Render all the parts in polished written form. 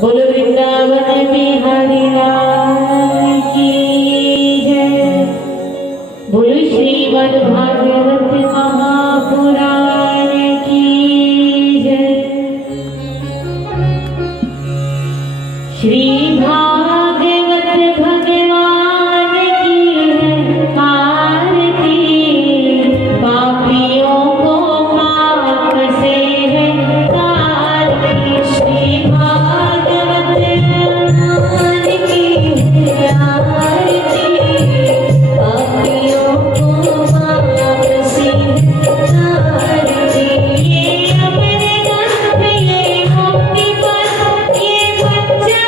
बोलो वृंदावन बिहारी लाल की जय। बोलो श्रीमद् भागवत महापुराण की जय। श्री भागवत भगवान की है आरती, पापियों को पाप से है तारती। श्री भागवत भगवान की है आरती, पापियों को पाप से तारती। ये अपने घर में ये मुक्ति पर ये बच्चा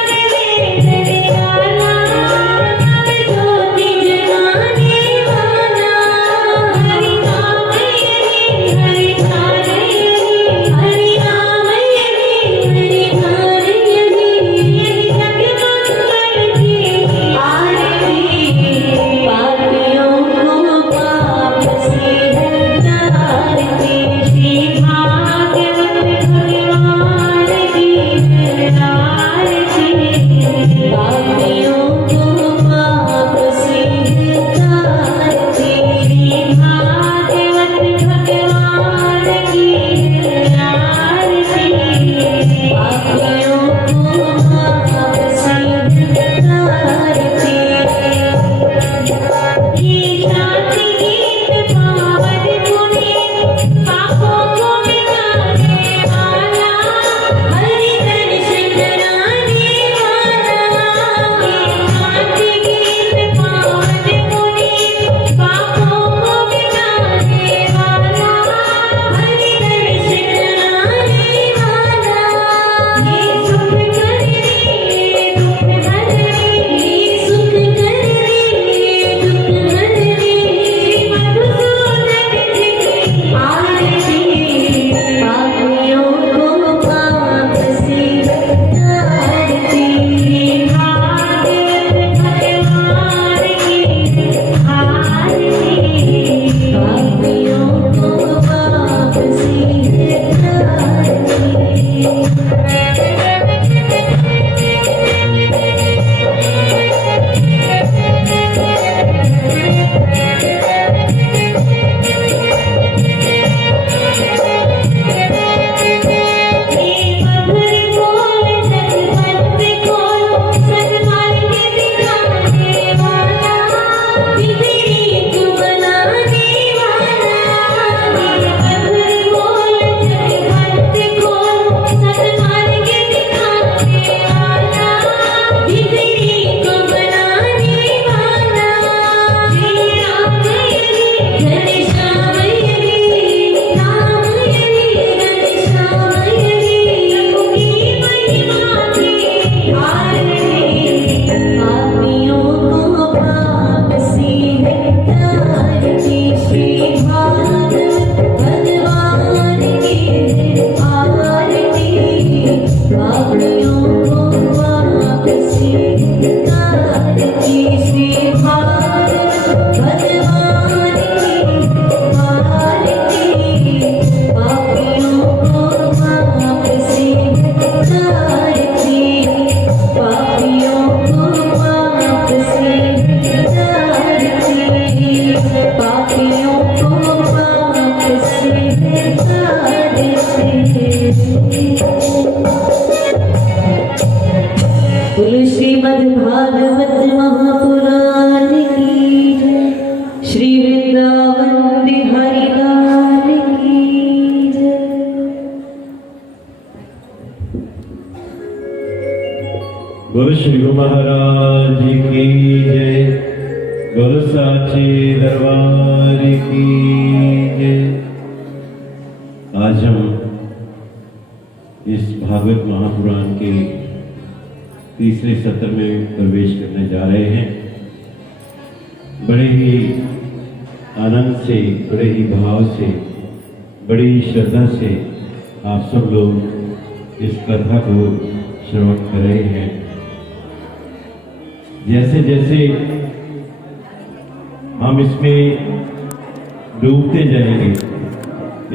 श्रीमद् भागवत महापुराण की जय। श्री वृंदावन बिहारी लाल की जय। बोलो श्री गुरु महाराज की जय। बोलो साचे दरबार की जय। आज हम इस भागवत महापुराण के तीसरे सत्र में प्रवेश करने जा रहे हैं। बड़े ही आनंद से, बड़े ही भाव से, बड़ी श्रद्धा से आप सब लोग इस कथा को श्रवण कर रहे हैं। जैसे जैसे हम इसमें डूबते जाएंगे,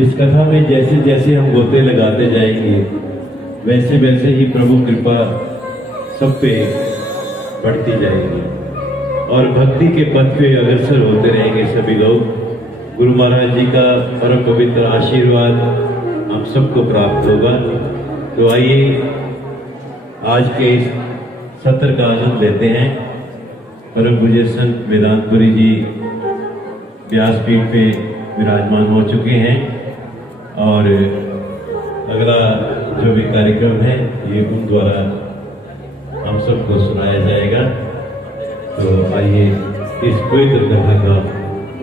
इस कथा में जैसे जैसे हम गोते लगाते जाएंगे, वैसे वैसे ही प्रभु कृपा सब पे बढ़ती जाएगी और भक्ति के पथ पे अग्रसर होते रहेंगे सभी लोग। गुरु महाराज जी का परम पवित्र आशीर्वाद हम सबको प्राप्त होगा। तो आइए आज के इस सत्र का आनंद लेते हैं। परम पूज्य संत वेदांतपुरी जी व्यासपीठ पे विराजमान हो चुके हैं और अगला जो भी कार्यक्रम है ये उन द्वारा हम सबको सुनाया जाएगा। तो आइए इस पवित्र कथा का,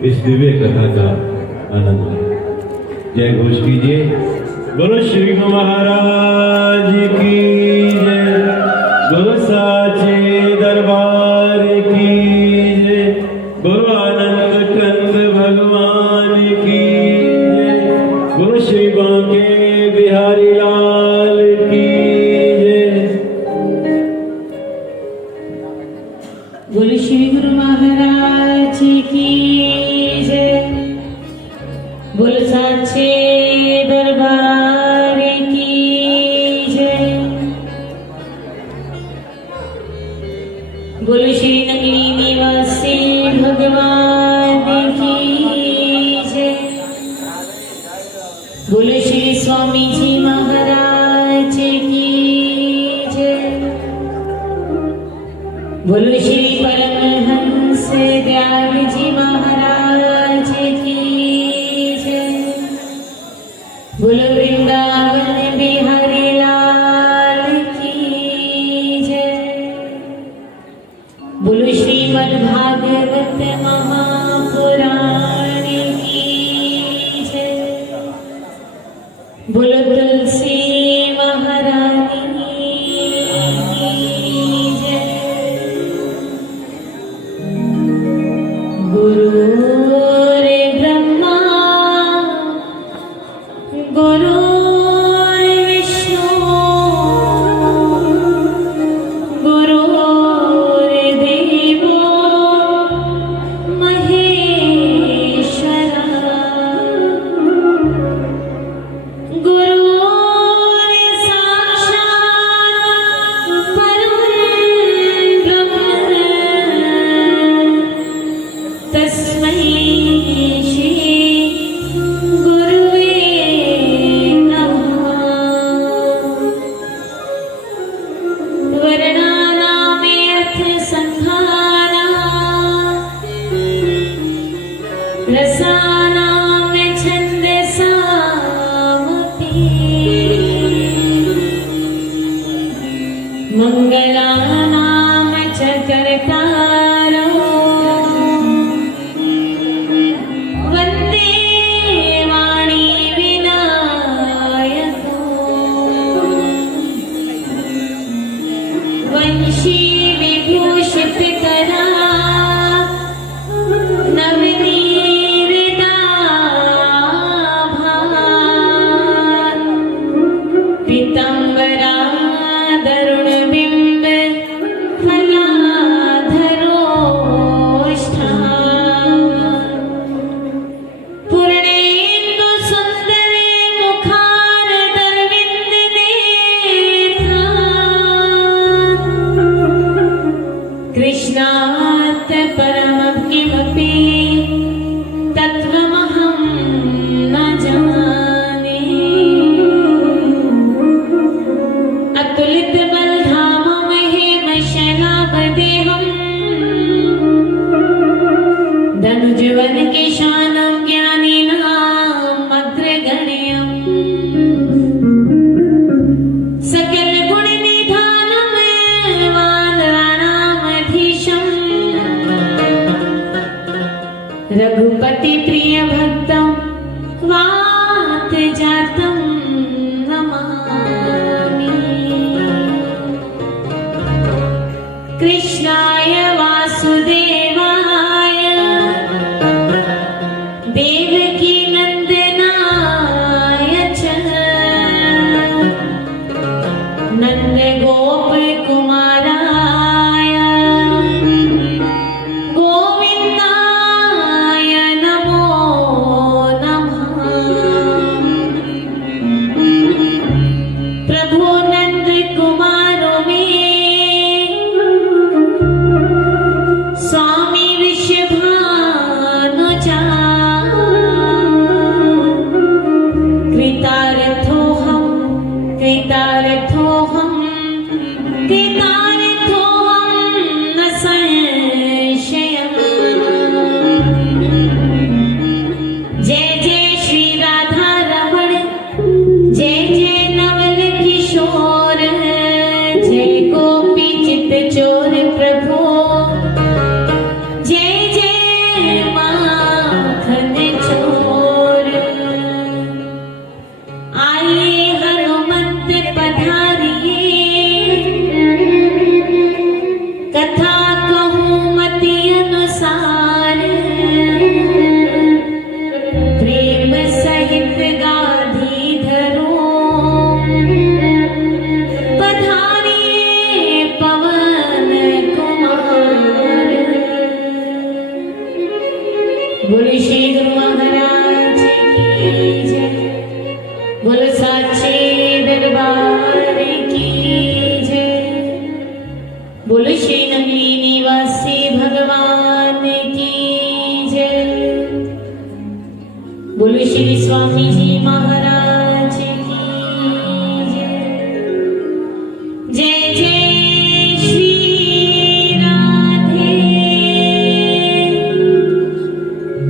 इस दिव्य कथा का आनंद लें। जय घोष कीजिए। बोलो श्री गुरु महाराज की जय। बोलो साचे दरबार की जय। बोलो आनंद कंद भगवान की जय। बोलो श्री बांके बिहारी लाल की जय। बोलो श्री गुरु महाराज की जय। बोलो साचे दरबार की जय। बोलो श्री नगरी निवासी भगवान की जय। बोलो श्री स्वामी जी महाराज की जय। बोलो श्री परमहंस दयाल जी महाराज की जय। बोलो वृंदावन बिहारी लाल की जय। बोलो श्रीमद् भागवत महापुराण की जय। बोलो तुलसी महारानी की जय। गुरुर्ब्रह्मा गुरुर्विष्णु गुरुर्देवो महेश्वरा। गुरुर्साक्षात् परब्रह्म तस्मै श्री गुरुवे नमः। वर्णानामेऽर्थ संहारा रसानां छन्दसामपि मङ्गलानां च कर्तारो वन्दे वाणी विनायको। वंशी विभूषितकरा नवनीरदाभात् पीताम्बरा दरुणबिम्ब फलाधरोष्ठा। पूर्णेन्दु सुन्दरे मुखारदरविन्द नेत्रा। कृष्णात् परमं किमपि तत्त्वमहं न जाने। अतुलितबलधाममहेमशलाभदेहं धनुजवन केशानं ज्ञानिनाम् अग्रगण्यम्। सकलगुणनिधानं वानराणामधीशम्। रघुपति प्रिय भक्तं वात जातं नमामि। कृष्णाय वासुदेवाय देवकी नन्दनाय च नन्दगोपकुमाराय गोविन्दाय नमो नमः। प्रभो न जय गोपी चित चोर प्रभु जय जय माखन चोर। आइए हनुमंत पधारिए कथा कहूँ मति अनुसार प्रेम सहित गाधी धरो पधारिए पवन कुमार। बोलो श्री गुरु महाराज की जय। बोलो साचे दरबार की जय। बोलो श्री नगरी निवासी भगवान की जय। बोलो श्री स्वामी जी महाराज की जय। जय जय श्री राधे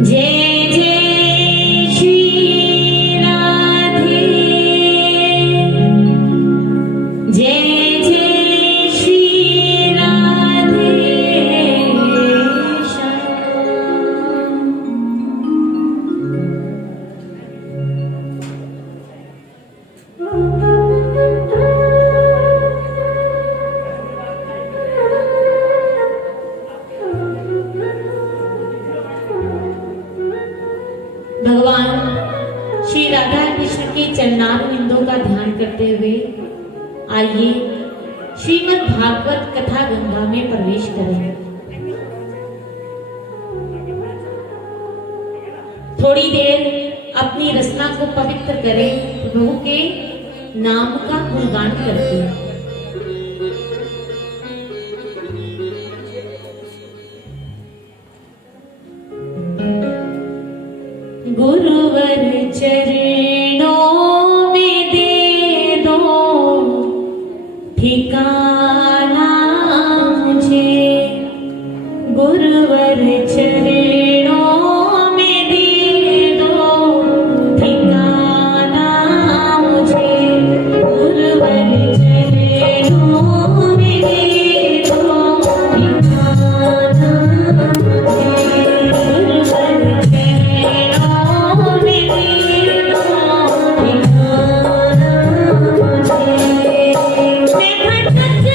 जय जय श्री राधे जय जय श्री राधे श्याम। भगवान श्री राधा कृष्ण के चरणार बिंदों का ध्यान करते हुए आइए श्रीमद् भागवत कथा गंगा में प्रवेश करें। थोड़ी देर अपनी रचना को पवित्र करें, प्रभु के नाम का गुणगान करते हैं। गुरुवर चरणों में दे दो ठिकाना मुझे। गुरुवर चरणों में दे दो ठिकाना मुझे। गुरुवर चरणों में दे दो ठिकाना मुझे। गुरुवर मैं भटक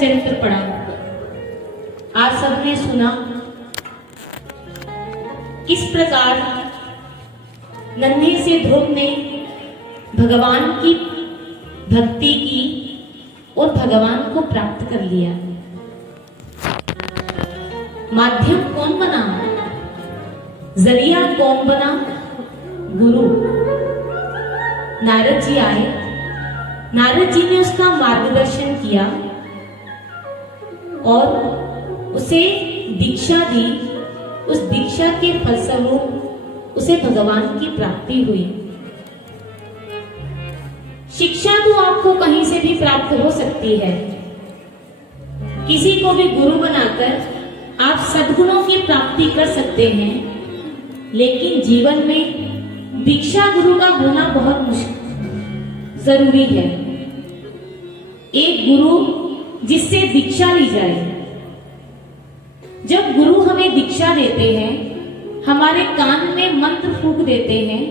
चरित्र पढ़ा, आप सबने सुना किस प्रकार नन्हे से ध्रुव ने भगवान की भक्ति की और भगवान को प्राप्त कर लिया। माध्यम कौन बना, जरिया कौन बना? गुरु। नारद जी आए, नारद जी ने उसका मार्गदर्शन किया और उसे दीक्षा दी। उस दीक्षा के फलस्वरूप उसे भगवान की प्राप्ति हुई। शिक्षा तो आपको कहीं से भी प्राप्त हो सकती है। किसी को भी गुरु बनाकर आप सद्गुणों की प्राप्ति कर सकते हैं, लेकिन जीवन में दीक्षा गुरु का होना बहुत जरूरी है। एक गुरु जिससे दीक्षा ली जाए। जब गुरु हमें दीक्षा देते हैं, हमारे कान में मंत्र फूंक देते हैं,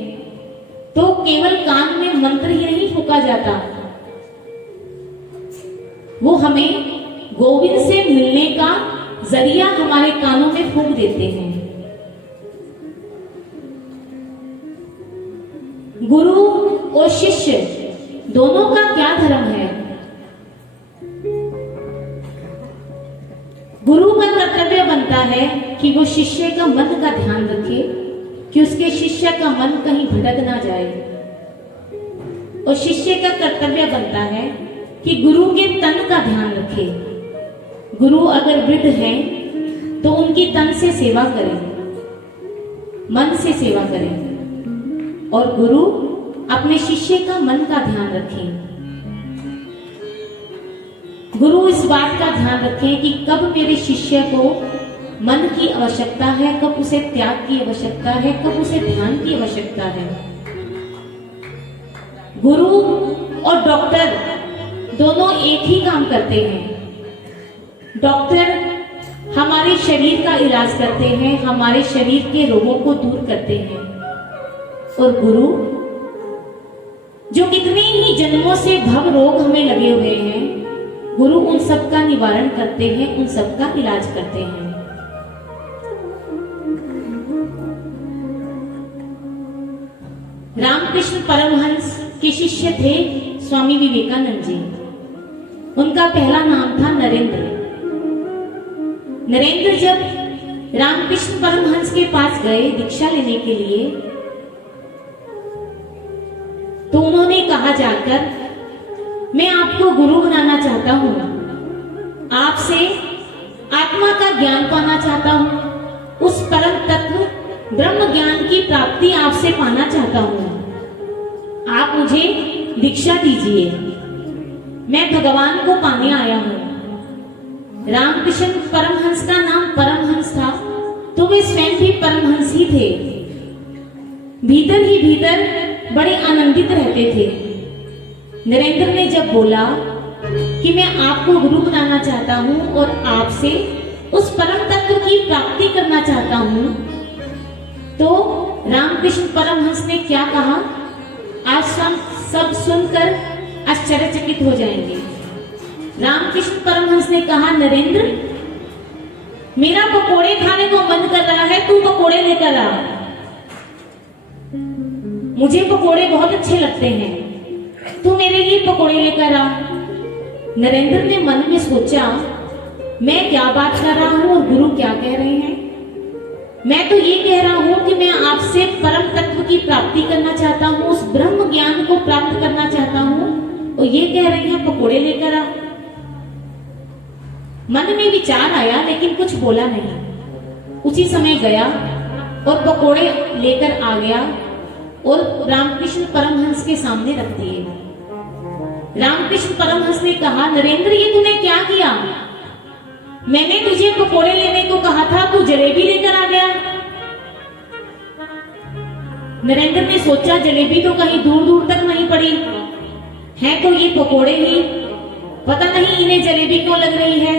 तो केवल कान में मंत्र ही नहीं फूंका जाता, वो हमें गोविंद से मिलने का जरिया हमारे कानों में फूंक देते हैं। गुरु और शिष्य दोनों का क्या धर्म है? गुरु का कर्तव्य बनता है कि वो शिष्य का मन का ध्यान रखे कि उसके शिष्य का मन कहीं भटक ना जाए, और शिष्य का कर्तव्य बनता है कि गुरु के तन का ध्यान रखे। गुरु अगर वृद्ध हैं तो उनकी तन से सेवा करें, मन से सेवा करें, और गुरु अपने शिष्य का मन का ध्यान रखें। गुरु इस बात का ध्यान रखें कि कब मेरे शिष्य को मन की आवश्यकता है, कब उसे त्याग की आवश्यकता है, कब उसे ध्यान की आवश्यकता है। गुरु और डॉक्टर दोनों एक ही काम करते हैं। डॉक्टर हमारे शरीर का इलाज करते हैं, हमारे शरीर के रोगों को दूर करते हैं, और गुरु जो कितने ही जन्मों से भव रोग हमें लगे हुए हैं, गुरु उन सब का निवारण करते हैं, उन सब का इलाज करते हैं। रामकृष्ण परमहंस के शिष्य थे स्वामी विवेकानंद जी। उनका पहला नाम था नरेंद्र। नरेंद्र जब रामकृष्ण परमहंस के पास गए दीक्षा लेने के लिए, तो उन्होंने कहा जाकर, मैं आपको गुरु बनाना चाहता हूं, आपसे आत्मा का ज्ञान पाना चाहता हूं, उस परम तत्व ब्रह्म ज्ञान की प्राप्ति आपसे पाना चाहता हूं। आप मुझे दीक्षा दीजिए, मैं भगवान को पाने आया हूं। रामकृष्ण परमहंस का नाम परमहंस था, तो वे स्वयं भी परमहंस ही थे। भीतर ही भीतर बड़े आनंदित रहते थे। नरेंद्र ने जब बोला कि मैं आपको गुरु बनाना चाहता हूं और आपसे उस परम तत्व की प्राप्ति करना चाहता हूं, तो रामकृष्ण परमहंस ने क्या कहा, आप सब सुनकर आश्चर्यचकित हो जाएंगे। रामकृष्ण परमहंस ने कहा, नरेंद्र, मेरा पकोड़े खाने को मन कर रहा है, तू पकोड़े लेकर आ। मुझे पकोड़े बहुत अच्छे लगते हैं, तू मेरे लिए पकोड़े लेकर आ। नरेंद्र ने मन में सोचा, मैं क्या बात कर रहा हूं और गुरु क्या कह रहे हैं। मैं तो ये कह रहा हूं कि मैं आपसे परम तत्व की प्राप्ति करना चाहता हूं, उस ब्रह्म ज्ञान को प्राप्त करना चाहता हूं, और ये कह रहे हैं पकोड़े लेकर आ। मन में विचार आया, लेकिन कुछ बोला नहीं। उसी समय गया और पकोड़े लेकर आ गया और रामकृष्ण परमहंस के सामने रख दिए। रामकृष्ण परमहंस ने कहा, नरेंद्र, ये तूने क्या किया? मैंने तुझे पकोड़े लेने को कहा था, तू जलेबी लेकर आ गया। नरेंद्र ने सोचा, जलेबी तो कहीं दूर दूर तक नहीं पड़ी है, तो ये पकोड़े ही, पता नहीं इन्हें जलेबी क्यों लग रही है।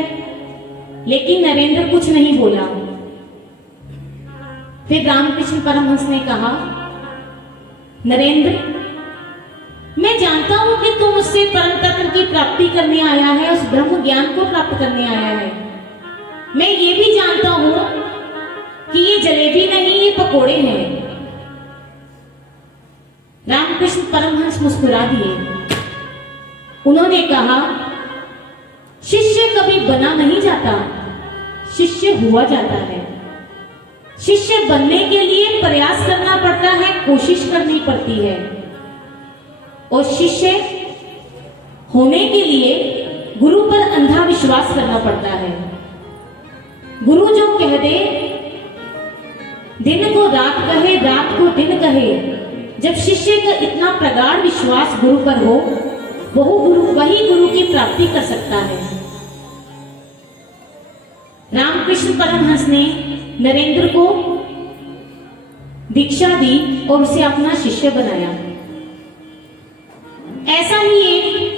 लेकिन नरेंद्र कुछ नहीं बोला। फिर रामकृष्ण परमहंस ने कहा, नरेंद्र, मैं जानता हूं कि तुम उससे परम तत्व की प्राप्ति करने आया है, उस ब्रह्म ज्ञान को प्राप्त करने आया है। मैं ये भी जानता हूं कि ये जलेबी नहीं, ये पकोड़े हैं। रामकृष्ण परमहंस मुस्कुरा दिए। उन्होंने कहा, शिष्य कभी बना नहीं जाता, शिष्य हुआ जाता है। शिष्य बनने के लिए प्रयास करना पड़ता है, कोशिश करनी पड़ती है। और शिष्य होने के लिए गुरु पर अंधा विश्वास करना पड़ता है। गुरु जो कह दे, दिन को रात कहे, रात को दिन कहे, जब शिष्य का इतना प्रगाढ़ विश्वास गुरु पर हो, वही गुरु की प्राप्ति कर सकता है। रामकृष्ण परमहंस ने नरेंद्र को दीक्षा दी और उसे अपना शिष्य बनाया। ऐसा ही एक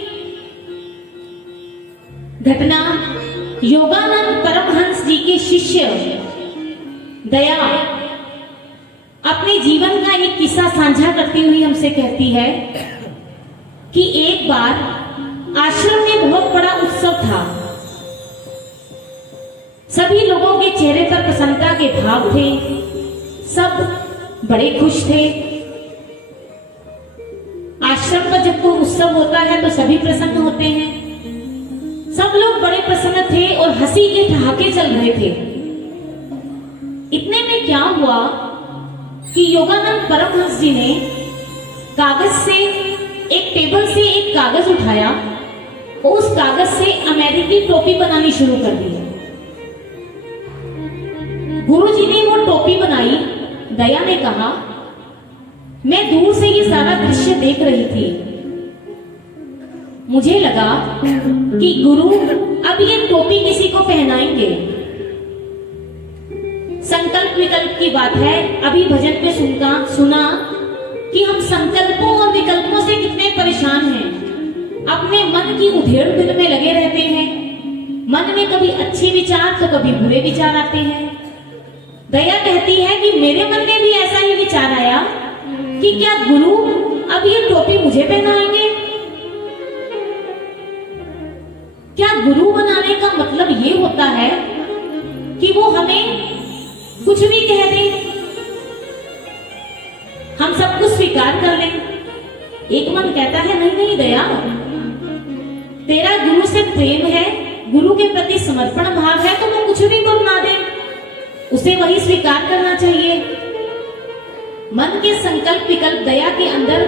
घटना योगानंद परमहंस जी के शिष्य दया अपने जीवन का एक किस्सा साझा करती हुई हमसे कहती है कि एक बार आश्रम में बहुत बड़ा उत्सव था। सभी लोगों के चेहरे पर प्रसन्नता के भाव थे, सब बड़े खुश थे। आश्रम पर जब कोई उत्सव होता है तो सभी प्रसन्न होते हैं। सब लोग बड़े प्रसन्न थे और हंसी के ठहाके चल रहे थे। इतने में क्या हुआ कि योगानंद परमहंस जी ने कागज से, एक टेबल से एक कागज उठाया और उस कागज से अमेरिकी टोपी बनानी शुरू कर दी। गुरुजी ने वो टोपी बनाई। दया ने कहा, मैं दूर से ये सारा दृश्य देख रही थी। मुझे लगा कि गुरु अब ये टोपी किसी को पहनाएंगे। संकल्प विकल्प की बात है। अभी भजन पे सुना कि हम संकल्पों और विकल्पों से कितने परेशान हैं। अपने मन की उधेड़-बुन में लगे रहते हैं। मन में कभी अच्छे विचार तो कभी बुरे विचार आते हैं। दया कहती है कि मेरे मन में भी ऐसा ही विचार आया कि क्या गुरु अब ये टोपी मुझे पहनाएंगे? क्या गुरु बनाने का मतलब ये होता है कि वो हमें कुछ भी कह दे, हम सब कुछ स्वीकार कर लें? एक मन कहता है, नहीं नहीं दया, तेरा गुरु से प्रेम है, गुरु के प्रति समर्पण भाव है, तो वो कुछ भी बना दे, उसे वही स्वीकार करना चाहिए। मन के संकल्प विकल्प दया के अंदर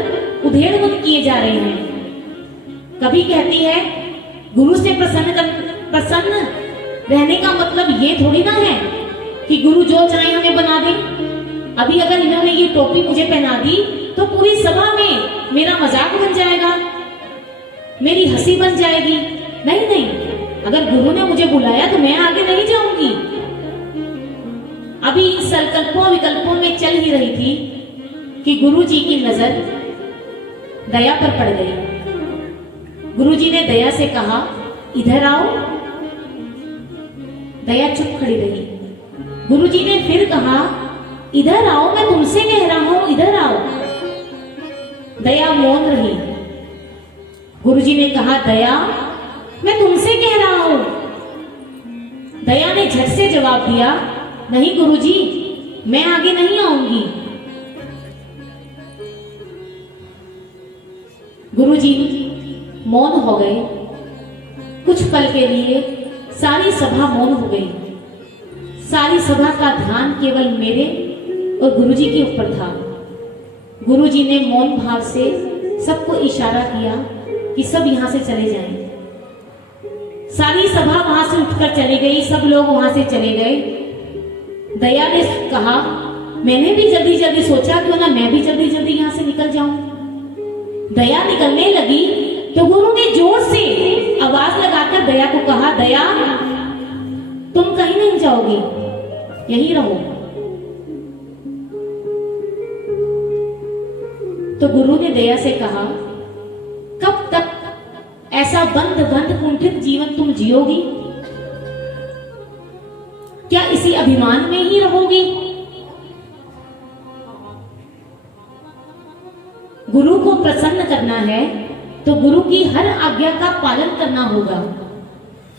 उधेड़-बुन किए जा रहे हैं। कभी कहती है, गुरु से प्रसन्न रहने का मतलब ये थोड़ी ना है कि गुरु जो चाहे हमें बना दे। अभी अगर इन्होंने ये टोपी मुझे पहना दी तो पूरी सभा में मेरा मजाक बन जाएगा, मेरी हंसी बन जाएगी। नहीं नहीं, अगर गुरु ने मुझे बुलाया तो मैं आगे नहीं जाऊंगी। अभी इन संकल्पों विकल्पों में चल ही रही थी कि गुरुजी की नजर दया पर पड़ गई। गुरुजी ने दया से कहा, इधर आओ। दया चुप खड़ी रही। गुरुजी ने फिर कहा, इधर आओ, मैं तुमसे कह रहा हूं, इधर आओ। दया मौन रही। गुरुजी ने कहा, दया मैं तुमसे कह रहा हूं। दया ने झट से जवाब दिया, नहीं गुरुजी, मैं आगे नहीं आऊंगी। गुरुजी मौन हो गए। कुछ पल के लिए सारी सभा मौन हो गई। सारी सभा का ध्यान केवल मेरे और गुरुजी के ऊपर था। गुरुजी ने मौन भाव से सबको इशारा किया कि सब यहां से चले जाएं। सारी सभा वहां से उठकर चली गई। सब लोग वहां से चले गए। दया ने कहा, मैंने भी जल्दी जल्दी सोचा क्यों ना मैं भी जल्दी जल्दी यहां से निकल जाऊं। दया निकलने लगी तो गुरु ने जोर से आवाज लगाकर दया को कहा, दया तुम कहीं नहीं जाओगी, यहीं रहो। तो गुरु ने दया से कहा, कब तक ऐसा बंद बंद कुंठित जीवन तुम जियोगी? क्या इसी अभिमान में ही रहोगी? गुरु को प्रसन्न करना है तो गुरु की हर आज्ञा का पालन करना होगा।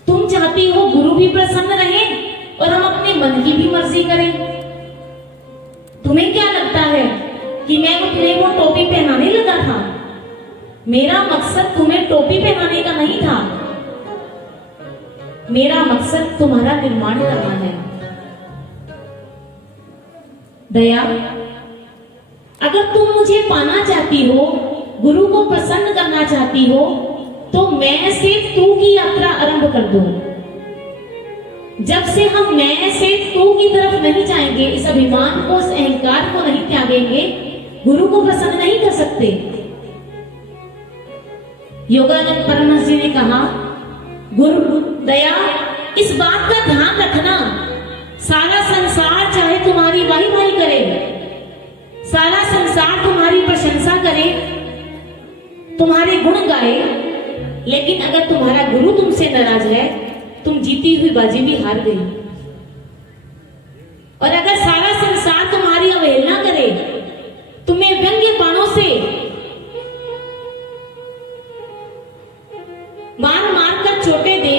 तुम चाहती हो गुरु भी प्रसन्न रहे और हम अपने मन की भी मर्जी करें। तुम्हें क्या लगता है कि मैं तुम्हें वो टोपी पहनाने लगा था? मेरा मकसद तुम्हें टोपी पहनाने का नहीं था, मेरा मकसद तुम्हारा निर्माण करना है। दया, अगर तुम मुझे पाना चाहती हो, गुरु को प्रसन्न करना चाहती हो, तो मैं से तू की यात्रा आरंभ कर दो। जब से हम मैं से तू की तरफ नहीं जाएंगे, इस अभिमान को, इस अहंकार को नहीं त्यागेंगे, गुरु को प्रसन्न नहीं कर सकते। योगानंद परमहंस जी ने कहा, गुरु दया, इस बात का ध्यान रखना, सारा संसार चाहे तुम्हारी वाही वाही करे, सारा संसार तुम्हारी प्रशंसा करे, तुम्हारे गुण गाए, लेकिन अगर तुम्हारा गुरु तुमसे नाराज है, तुम जीती हुई बाजी भी हार गई। और अगर सारा संसार तुम्हारी अवहेलना करे, तुम्हें व्यंग्य बाणों से मार मार कर चोटें दे,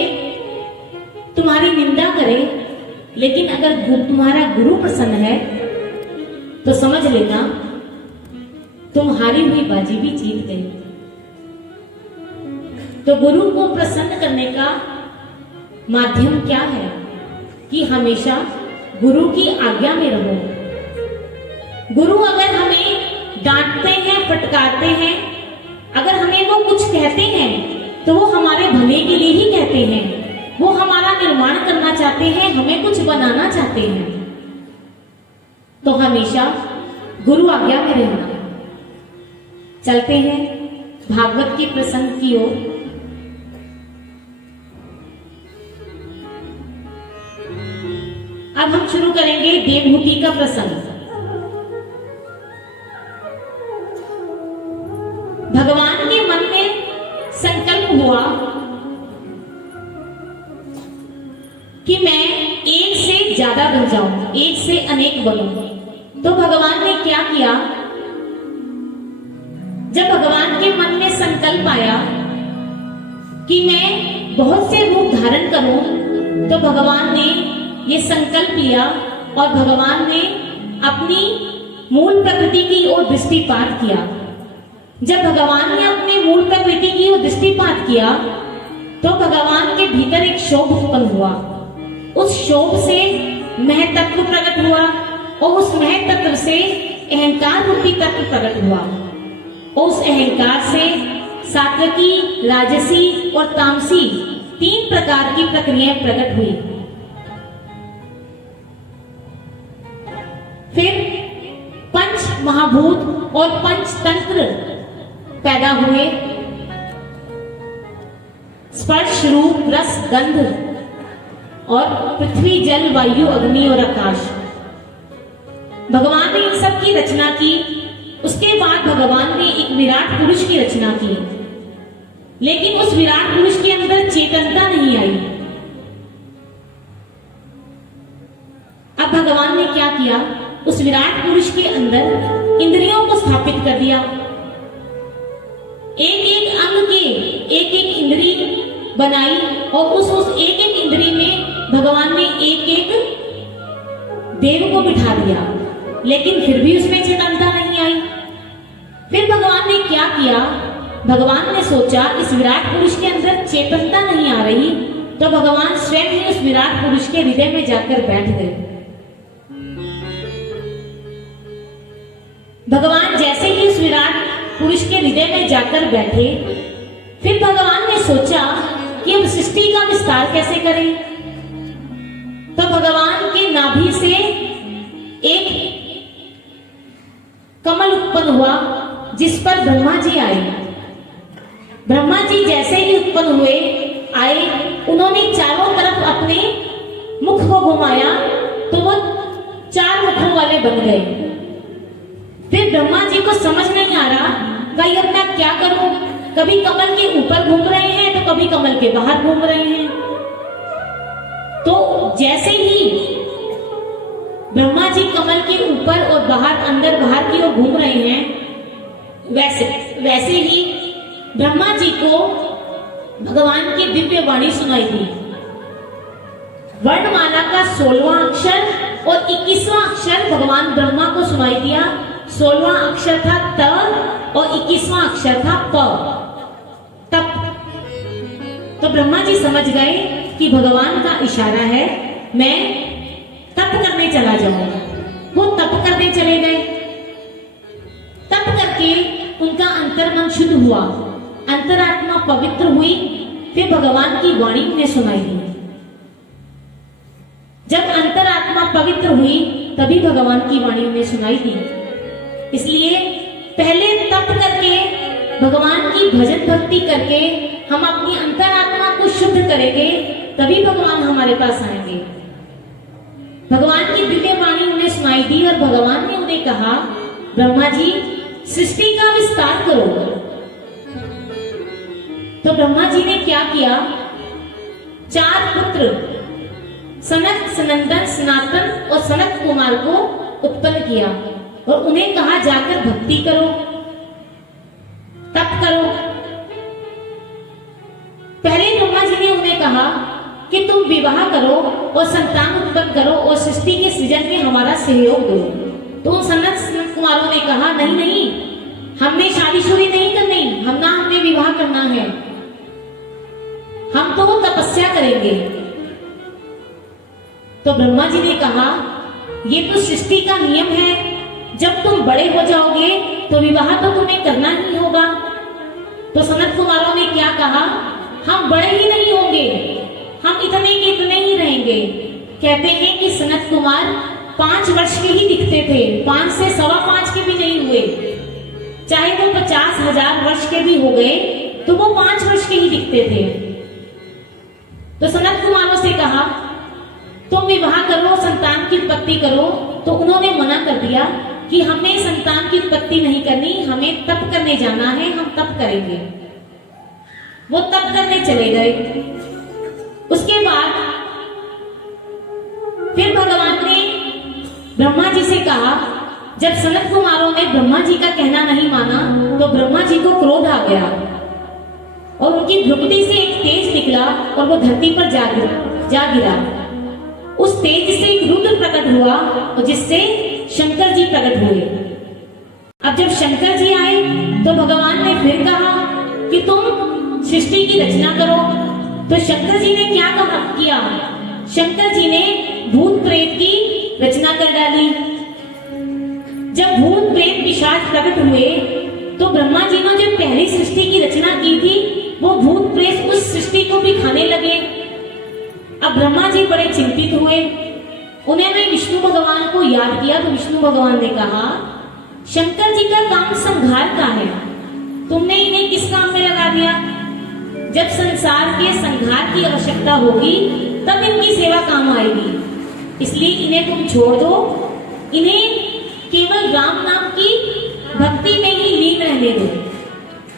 तुम्हारी निंदा करे, लेकिन अगर तुम्हारा गुरु प्रसन्न है तो समझ लेना तुम हारी हुई बाजी भी जीत गए। तो गुरु को प्रसन्न करने का माध्यम क्या है कि हमेशा गुरु की आज्ञा में रहो। गुरु अगर हमें डांटते हैं, फटकारते हैं, अगर हमें वो कुछ कहते हैं तो वो हमारे भले के लिए ही कहते हैं, वो हमारा निर्माण करना चाहते हैं, हमें कुछ बनाना चाहते हैं। तो हमेशा गुरु आज्ञा में रहना। चलते हैं भागवत के प्रसंग की ओर। अब हम शुरू करेंगे देवहूति का प्रसंग। भगवान के मन में संकल्प हुआ कि मैं एक से ज्यादा बन जाऊं, एक से अनेक बनूं। तो भगवान ने क्या किया? जब भगवान के मन में संकल्प आया कि मैं बहुत से रूप धारण करूं, तो भगवान ने ये संकल्प लिया और भगवान ने अपनी मूल प्रकृति की ओर दृष्टिपात किया। जब भगवान ने अपने मूल प्रकृति की ओर दृष्टिपात किया तो भगवान के भीतर एक शोभ उत्पन्न हुआ। उस शोभ से महतत्व प्रकट हुआ और उस महतत्व से अहंकार रूपी तत्व प्रकट हुआ। और उस अहंकार से सात्विकी, राजसी और तामसी 3 प्रकार की प्रक्रियाएं प्रकट हुई। फिर पंच महाभूत और पंच तंत्र पैदा हुए। स्पर्श, रूप, रस, गंध और पृथ्वी, जल, वायु, अग्नि और आकाश। भगवान ने इन सब की रचना की। उसके बाद भगवान ने एक विराट पुरुष की रचना की, लेकिन उस विराट पुरुष के अंदर चेतनता नहीं आई। अब भगवान ने क्या किया? उस विराट पुरुष के अंदर इंद्रियों को स्थापित कर दिया। एक एक अंग के एक एक इंद्री बनाई और उस एक एक इंद्री में भगवान ने एक एक देव को बिठा दिया, लेकिन फिर भी उसमें चेतनता नहीं आई। फिर भगवान ने क्या किया? भगवान ने सोचा इस विराट पुरुष के अंदर चेतनता नहीं आ रही, तो भगवान स्वयं ही उस विराट पुरुष के हृदय में जाकर बैठ गए। भगवान जैसे ही उस विराट पुरुष के हृदय में जाकर बैठे, फिर भगवान ने सोचा कि हम सृष्टि का विस्तार कैसे करें। तो भगवान के नाभि से एक कमल उत्पन्न हुआ जिस पर ब्रह्मा जी आए। ब्रह्मा जी जैसे ही उत्पन्न हुए आए, उन्होंने चारों तरफ अपने मुख को घुमाया तो वो 4 मुखों वाले बन गए। फिर ब्रह्मा जी को समझ नहीं आ रहा, भाई अब मैं क्या करूं? कभी कमल के ऊपर घूम रहे हैं तो कभी कमल के बाहर घूम रहे हैं। तो जैसे ही ब्रह्मा जी कमल के ऊपर और बाहर, अंदर बाहर की ओर घूम रहे हैं, वैसे ही ब्रह्मा जी को भगवान की दिव्य वाणी सुनाई दी। वर्णमाला का 16वां अक्षर और 21वां अक्षर भगवान ब्रह्मा को सुनाई दिया। 16वां अक्षर था त और 21वां अक्षर था प, तप। तो ब्रह्मा जी समझ गए कि भगवान का इशारा है, मैं तप करने चला जाऊंगा। वो तप करने चले गए। तप करके उनका अंतर्मन शुद्ध हुआ, अंतरात्मा पवित्र हुई। फिर भगवान की वाणी उन्हें सुनाई दी। जब अंतरात्मा पवित्र हुई तभी भगवान की वाणी उन्हें सुनाई दी। इसलिए पहले तप करके, भगवान की भजन भक्ति करके हम अपनी अंतरात्मा को शुद्ध करेंगे, तभी भगवान हमारे पास आएंगे। भगवान की दिव्य वाणी उन्हें सुनाई दी और भगवान ने उन्हें कहा, ब्रह्मा जी सृष्टि का विस्तार करो। तो ब्रह्मा जी ने क्या किया? 4 पुत्र सनक, सनंदन, सनातन और सनत कुमार को उत्पन्न किया और उन्हें कहा, जाकर भक्ति करो, तप करो। पहले ब्रह्मा जी ने उन्हें कहा कि तुम विवाह करो और संतान उत्पन्न करो और सृष्टि के सृजन में हमारा सहयोग दो। तो उन सनत कुमारों ने कहा, नहीं नहीं, हमने शादी नहीं करनी, हमने विवाह करना है, हम तो तपस्या करेंगे। तो ब्रह्मा जी ने कहा, ये तो सृष्टि का नियम है, जब तुम बड़े हो जाओगे तो विवाह तो तुम्हें करना ही होगा। तो सनत कुमारों ने क्या कहा, हम बड़े ही नहीं होंगे, हम इतने के इतने ही रहेंगे। कहते हैं कि सनत कुमार 5 वर्ष के ही दिखते थे, 5 से 5.25 के भी नहीं हुए। चाहे वो 50,000 वर्ष के भी हो गए तो वो 5 वर्ष के ही दिखते थे। तो सनत कुमारों से कहा, तुम विवाह करो, संतान की उत्पत्ति करो। तो उन्होंने मना कर दिया कि हमें संतान की उत्पत्ति नहीं करनी, हमें तप करने जाना है, हम तप करेंगे। वो तप करने चले गए। उसके बाद फिर भगवान ने ब्रह्मा जी से कहा, जब सनत कुमारों ने ब्रह्मा जी का कहना नहीं माना तो ब्रह्मा जी को क्रोध आ गया और उनकी भ्रुकुटी से एक तेज निकला और वो धरती पर जा गिरा। उस तेज से एक रुद्र प्रकट हुआ और जिससे शंकर जी प्रकट हुए। अब जब शंकर जी आए तो भगवान ने फिर कहा कि तुम सृष्टि की रचना करो। तो शंकर जी ने क्या किया? शंकर जी ने भूत प्रेत की रचना कर डाली। जब भूत प्रेत पिशाच प्रकट हुए तो ब्रह्मा जी ने जो पहली सृष्टि की रचना की थी वो भूत प्रेत उस सृष्टि को भी खाने लगे। अब ब्रह्मा जी बड़े चिंतित हुए। उन्होंने विष्णु भगवान को याद किया तो विष्णु भगवान ने कहा, शंकर जी का काम संहार का है, तुमने इन्हें किस काम में लगा दिया? जब संसार के संहार की आवश्यकता होगी तब इनकी सेवा काम आएगी, इसलिए इन्हें तुम छोड़ दो। इन्हें केवल राम नाम की भक्ति में ही लीन रहने दो।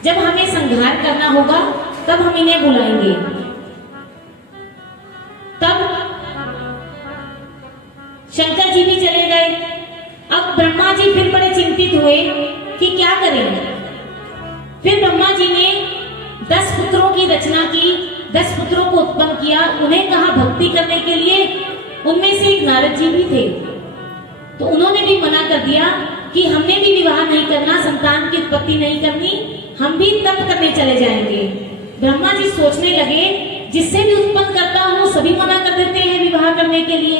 जब हमें संहार करना होगा तब हम इन्हें बुलाएंगे। तब शंकर जी भी चले गए। अब ब्रह्मा जी फिर बड़े चिंतित हुए कि क्या करेंगे। फिर ब्रह्मा जी ने 10 पुत्रों की रचना की, 10 पुत्रों को उत्पन्न किया। उन्हें कहा भक्ति करने के लिए। उनमें से एक नारद जी भी थे, तो उन्होंने भी मना कर दिया कि हमने भी विवाह नहीं करना, संतान की उत्पत्ति नहीं करनी, हम भी तप करने चले जाएंगे। ब्रह्मा जी सोचने लगे, जिससे भी उत्पन्न करता हूँ सभी मना कर देते हैं विवाह करने के लिए।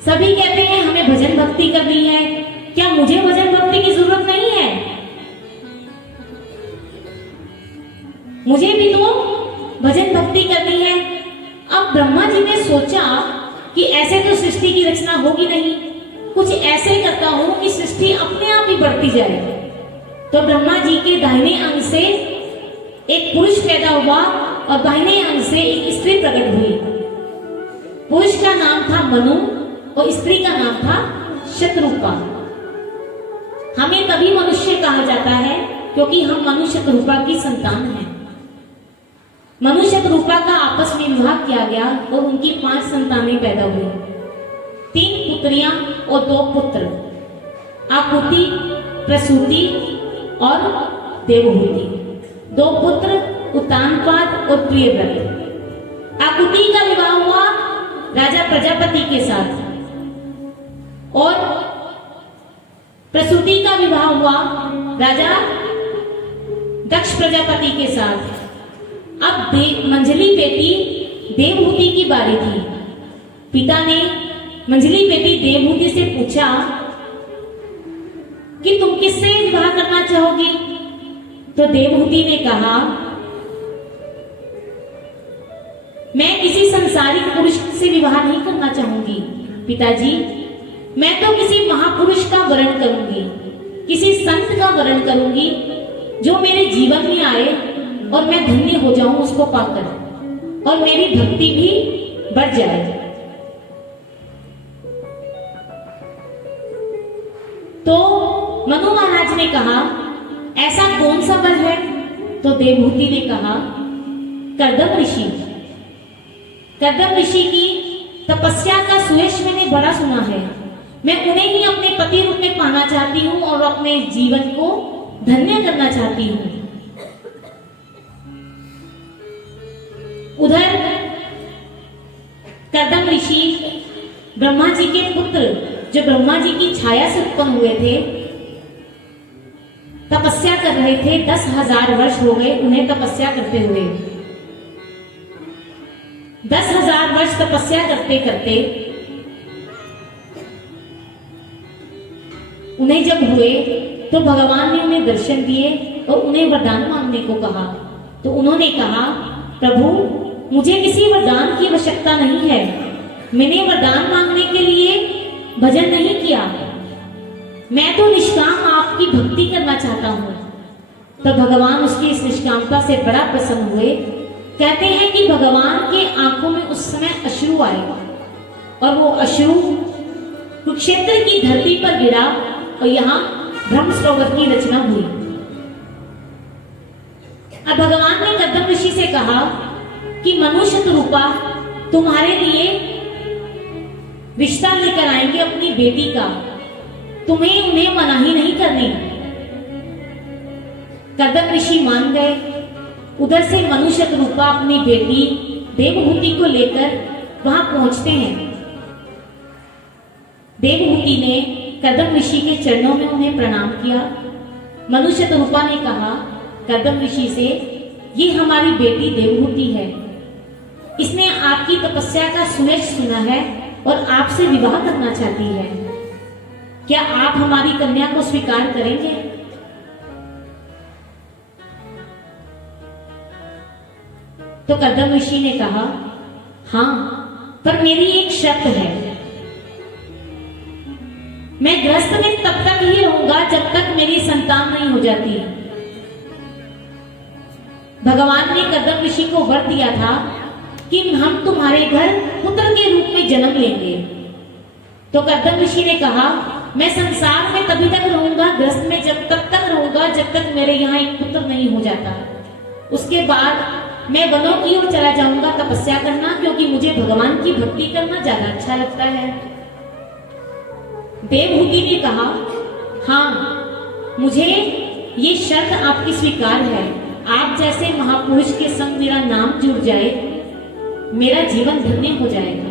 सभी कहते हैं हमें भजन भक्ति करनी है, क्या मुझे भजन भक्ति की जरूरत नहीं है? मुझे भी तो भजन भक्ति करनी है। अब ब्रह्मा जी ने सोचा कि ऐसे तो सृष्टि की रचना होगी नहीं, कुछ ऐसे करता हूं कि सृष्टि अपने आप ही बढ़ती जाए। तो ब्रह्मा जी के दाहिने अंग से एक पुरुष पैदा हुआ और दाहिने अंग से एक स्त्री प्रकट हुई। पुरुष का नाम था मनु और स्त्री का नाम था शतरूपा। हमें तभी मनुष्य कहा जाता है क्योंकि हम मनु शतरूपा की संतान हैं। मनु शतरूपा का आपस में विवाह किया गया और उनकी 5 संतानें पैदा हुई, 3 पुत्रियां और 2 पुत्र। आकुति, प्रसूति, और देवहूति, दो पुत्र उत्तानपाद और प्रियव्रत। आकुति का विवाह हुआ राजा प्रजापति के साथ और प्रसूति का विवाह हुआ राजा दक्ष प्रजापति के साथ। अब मंझली बेटी देवहूति की बारी थी। पिता ने मंझली बेटी देवहूति से पूछा कि तुम किससे विवाह करना चाहोगी? तो देवहूति ने कहा, मैं किसी संसारिक पुरुष से विवाह नहीं करना चाहूंगी पिताजी, मैं तो किसी महापुरुष का वरण करूंगी, किसी संत का वरण करूंगी जो मेरे जीवन में आए और मैं धन्य हो जाऊं उसको पाकर, और मेरी भक्ति भी बढ़ जाए। तो मनु महाराज ने कहा, ऐसा कौन सा वर है? तो देवहूति ने कहा, कर्दम ऋषि। कर्दम ऋषि की तपस्या का सुयश मैंने बड़ा सुना है, मैं उन्हें ही अपने पति रूप में पाना चाहती हूँ और अपने जीवन को धन्य करना चाहती हूँ। उधर कर्दम ऋषि ब्रह्मा जी के पुत्र, जो ब्रह्मा जी की छाया से उत्पन्न हुए थे, तपस्या कर रहे थे। 10,000 वर्ष हो गए उन्हें तपस्या करते हुए। 10,000 वर्ष तपस्या करते करते उन्हें जब हुए तो भगवान ने उन्हें दर्शन दिए और उन्हें वरदान मांगने को कहा। तो उन्होंने कहा, प्रभु मुझे किसी वरदान की आवश्यकता नहीं है, मैंने वरदान मांगने के लिए भजन नहीं किया, मैं तो निष्काम आपकी भक्ति करना चाहता हूं। तो भगवान उसकी इस निष्कामता से बड़ा प्रसन्न हुए। कहते हैं कि भगवान के आंखों में उस समय अश्रु आए और वो अश्रु कुरुक्षेत्र की धरती पर गिरा और यहाँ ब्रह्म सरोवर की रचना हुई। अब भगवान ने कर्दम ऋषि से कहा कि मनुष्य रूपा तुम्हारे लिए रिश्ता लेकर आएंगे अपनी बेटी का, तुम्हें उन्हें मनाही नहीं करनी। कर्दम ऋषि मान गए। उधर से मनुष्य रूपा अपनी बेटी देवहूति को लेकर वहां पहुंचते हैं। देवहूति ने कर्दम ऋषि के चरणों में उन्हें प्रणाम किया। मनुष्य रूपा ने कहा कर्दम ऋषि से, ये हमारी बेटी देवहूति है, इसने आपकी तपस्या का सुयश सुना है और आपसे विवाह करना चाहती है, क्या आप हमारी कन्या को स्वीकार करेंगे? तो कर्दम ऋषि ने कहा, हाँ, पर मेरी एक शर्त है, मैं गृहस्थ में तब तक ही रहूंगा जब तक मेरी संतान नहीं हो जाती। भगवान ने कर्दम ऋषि को वर दिया था कि हम तुम्हारे घर पुत्र के रूप में जन्म लेंगे। तो कर्दम ऋषि ने कहा, मैं संसार में तभी तक रहूंगा, गृहस्थ में जब तब तक रहूंगा जब तक मेरे यहाँ एक पुत्र नहीं हो जाता। उसके बाद मैं वनों की ओर चला जाऊंगा तपस्या करना, क्योंकि मुझे भगवान की भक्ति करना ज्यादा अच्छा लगता है। देवहूति ने कहा, हाँ, मुझे ये शर्त आपकी स्वीकार है, आप जैसे महापुरुष के संग मेरा नाम जुड़ जाए, मेरा जीवन धन्य हो जाएगा।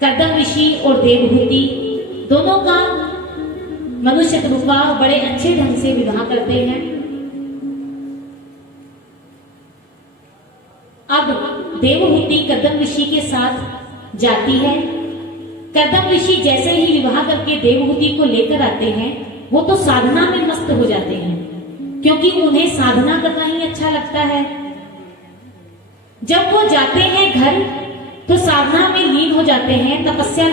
कर्दम ऋषि और देवहूति दोनों का मनुष्य रूपा बड़े अच्छे ढंग से विवाह करते हैं। अब देवहूति कर्दम ऋषि के साथ जाती है। कर्दम ऋषि जैसे ही विवाह करके देवहूति को लेकर आते हैं, वो तो साधना में मस्त हो जाते हैं, क्योंकि उन्हें साधना करना ही अच्छा लगता है। जब वो जाते हैं घर तो साधना में लीन हो जाते हैं, तपस्या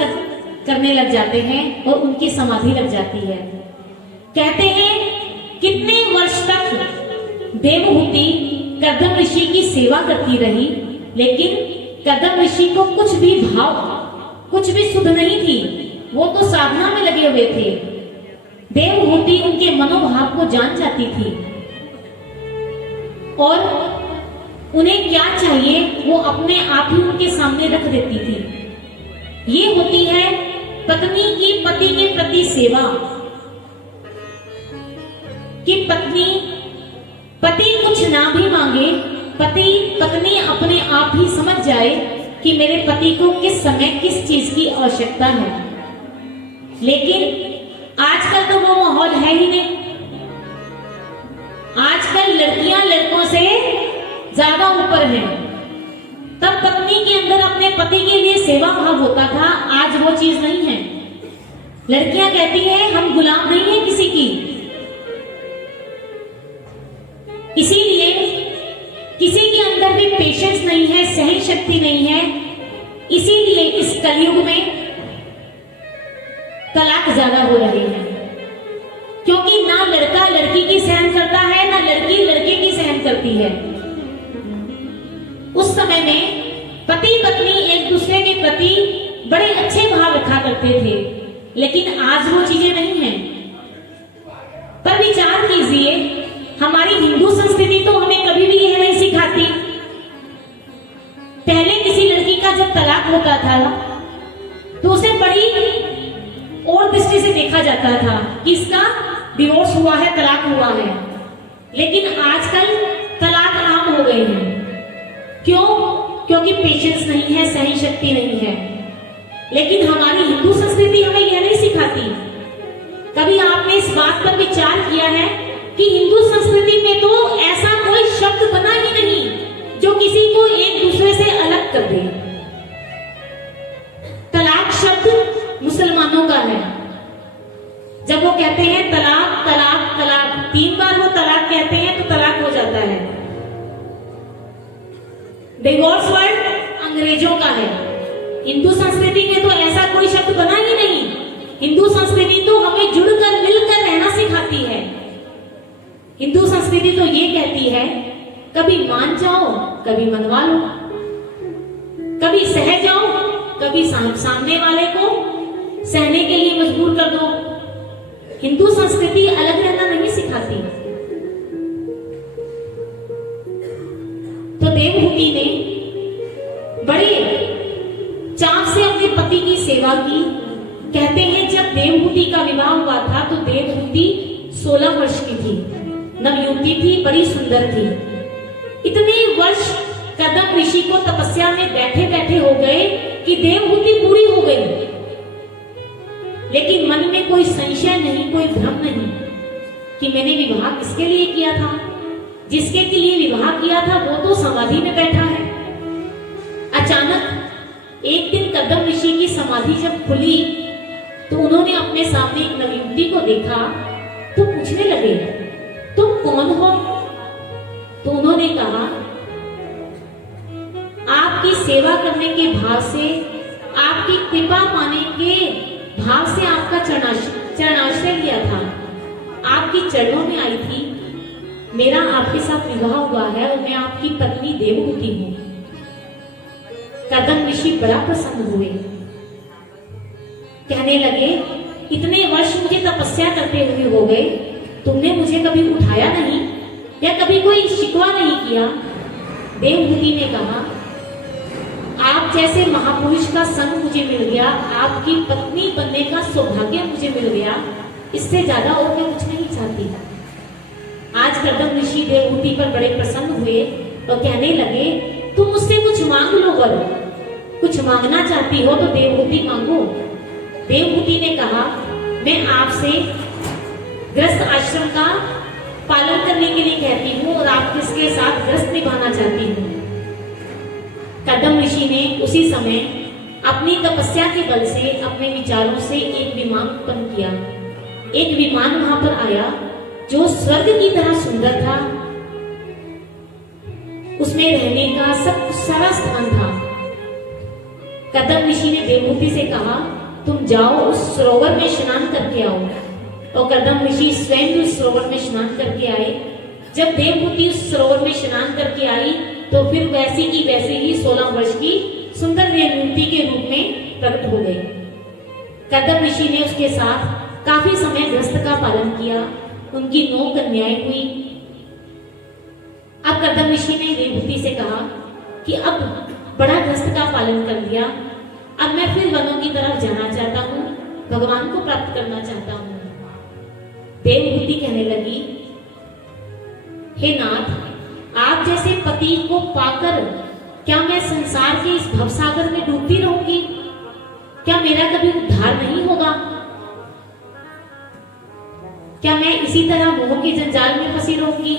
करने लग जाते हैं और उनकी समाधि लग जाती है। कहते हैं कितने वर्ष तक देवहूति कर्दम ऋषि की सेवा करती रही, लेकिन कर्दम ऋषि को कुछ भी भाव, कुछ भी सुध नहीं थी, वो तो साधना में लगे हुए थे। देवहूति उनके मनोभाव को जान जाती थी और उन्हें क्या चाहिए वो अपने आप ही उनके सामने रख देती थी। ये होती है पत्नी की पति के प्रति सेवा। कि पति कुछ ना भी मांगे, पत्नी अपने आप ही समझ जाए कि मेरे पति को किस समय किस चीज की आवश्यकता है। लेकिन आजकल तो वो माहौल है ही नहीं। आजकल लड़कियां लड़कों से ज्यादा ऊपर हैं। तब पत्नी के अंदर अपने पति के लिए सेवा भाव होता था, आज वो चीज नहीं है। लड़कियां कहती हैं हम गुलाम नहीं है किसी की। इसीलिए किसी के अंदर भी पेशेंस नहीं है, सहन शक्ति नहीं है। इसीलिए इस कलयुग में तलाक ज्यादा हो रहे हैं, क्योंकि ना लड़का लड़की की सहन करता है, ना लड़की लड़के की सहन करती है। उस समय में पति पत्नी एक दूसरे के प्रति बड़े अच्छे भाव रखा करते थे, लेकिन आज वो चीजें नहीं हैं। पर विचार कीजिए, हमारी हिंदू संस्कृति तो हमें कभी भी यह नहीं सिखाती। पहले किसी लड़की का जब तलाक होता था तो उसे बड़ी और दृष्टि से देखा जाता था कि इसका डिवोर्स हुआ है, तलाक हुआ है। लेकिन आजकल तलाक आम हो गए हैं। क्यों? क्योंकि पेशेंस नहीं है, सहन शक्ति नहीं है। लेकिन हमारी हिंदू संस्कृति हमें यह नहीं सिखाती। कभी आपने इस बात पर विचार किया है कि हिंदू संस्कृति में तो ऐसा कोई शब्द बना ही नहीं जो किसी को एक दूसरे से अलग कर दे। तलाक शब्द मुसलमानों का है। जब वो कहते हैं तलाक तलाक तलाक, 3 बार वो तलाक कहते हैं तो तलाक हो जाता है। डिवोर्स वर्ड अंग्रेजों का है। हिंदू संस्कृति में तो ऐसा कोई शब्द बना ही नहीं। हिंदू संस्कृति तो हमें जुड़कर मिलकर रहना सिखाती है। हिंदू संस्कृति तो ये कहती है कभी मान जाओ, कभी मनवा लो, कभी सह जाओ, कभी सामने वाले को सहने के लिए मजबूर कर दो। हिंदू संस्कृति अलग रहना नहीं सिखाती। तो देवहूति ने बड़े चाव से अपने पति की सेवा की। कहते हैं जब देवहूति का विवाह हुआ था तो देवहूति 16 वर्ष की थी, नवयुवती थी, बड़ी सुंदर थी। इतने वर्ष कदम ऋषि को तपस्या में बैठे बैठे हो गए कि देवहूति पूरी हो गई। लेकिन मन में कोई संशय नहीं, कोई भ्रम नहीं कि मैंने विवाह किसके लिए किया था। जिसके लिए विवाह किया था वो तो समाधि में बैठा है। अचानक एक दिन कदम ऋषि की समाधि जब खुली तो उन्होंने अपने सामने एक नवयुवती को देखा तो पूछने लगे तुम कौन हो? तो उन्होंने कहा आपकी सेवा करने के भाव से, आपकी कृपा पाने के भाव से आपका चरणाश्रय लिया था, आपकी चरणों में आई थी। मेरा आपके साथ विवाह हुआ है और मैं आपकी पत्नी देवहूति हूं। कदम ऋषि बड़ा प्रसन्न हुए, कहने लगे इतने वर्ष मुझे तपस्या करते हुए हो गए, तुमने मुझे कभी उठाया नहीं या कभी कोई शिकवा नहीं किया। देवहूति ने कहा आप जैसे महापुरुष का संग मुझे मिल गया, आपकी पत्नी बनने का सौभाग्य मुझे मिल गया, इससे ज्यादा और मैं कुछ नहीं चाहती। आज कदम ऋषि देवहूति पर बड़े प्रसन्न हुए और कहने लगे तुम मुझसे कुछ मांग लो वर, कुछ मांगना चाहती हो तो देवहूति मांगो। देवहूति ने कहा मैं आपसे गृहस्थ आश्रम का पालन करने के लिए कहती हूँ और आप किसके साथ गृहस्थ निभाना चाहती हूँ। कदम ऋषि ने उसी समय अपनी तपस्या के बल से, अपने विचारों से एक विमान उत्पन्न किया। एक विमान वहां पर आया जो स्वर्ग की तरह सुंदर था, उसमें रहने का सब सारा स्थान था। कदम ऋषि ने देवहूति से कहा तुम जाओ उस सरोवर में स्नान करके आओ। और कदम ऋषि स्वयं उस सरोवर में स्नान करके आए। जब देवहूति उस सरोवर में स्नान करके आई तो फिर वैसी की वैसी ही 16 वर्ष की सुंदर देवहूति के रूप में प्रकट हो गई। कदम ऋषि ने उसके साथ काफी समय गृहस्थ का पालन किया, उनकी 9 कन्याएं हुई। अब कदम ऋषि ने देवहूति से कहा कि अब बड़ा गृहस्थ का पालन कर लिया, अब मैं फिर वनों की तरफ जाना चाहता हूँ, भगवान को प्राप्त करना चाहता हूँ। देवहूति कहने लगी हे नाथ, आप जैसे पति को पाकर क्या मैं संसार के इस भवसागर में डूबती रहूंगी? क्या मेरा कभी उद्धार नहीं होगा? क्या मैं इसी तरह मोह के जंजाल में फंसी रहूंगी?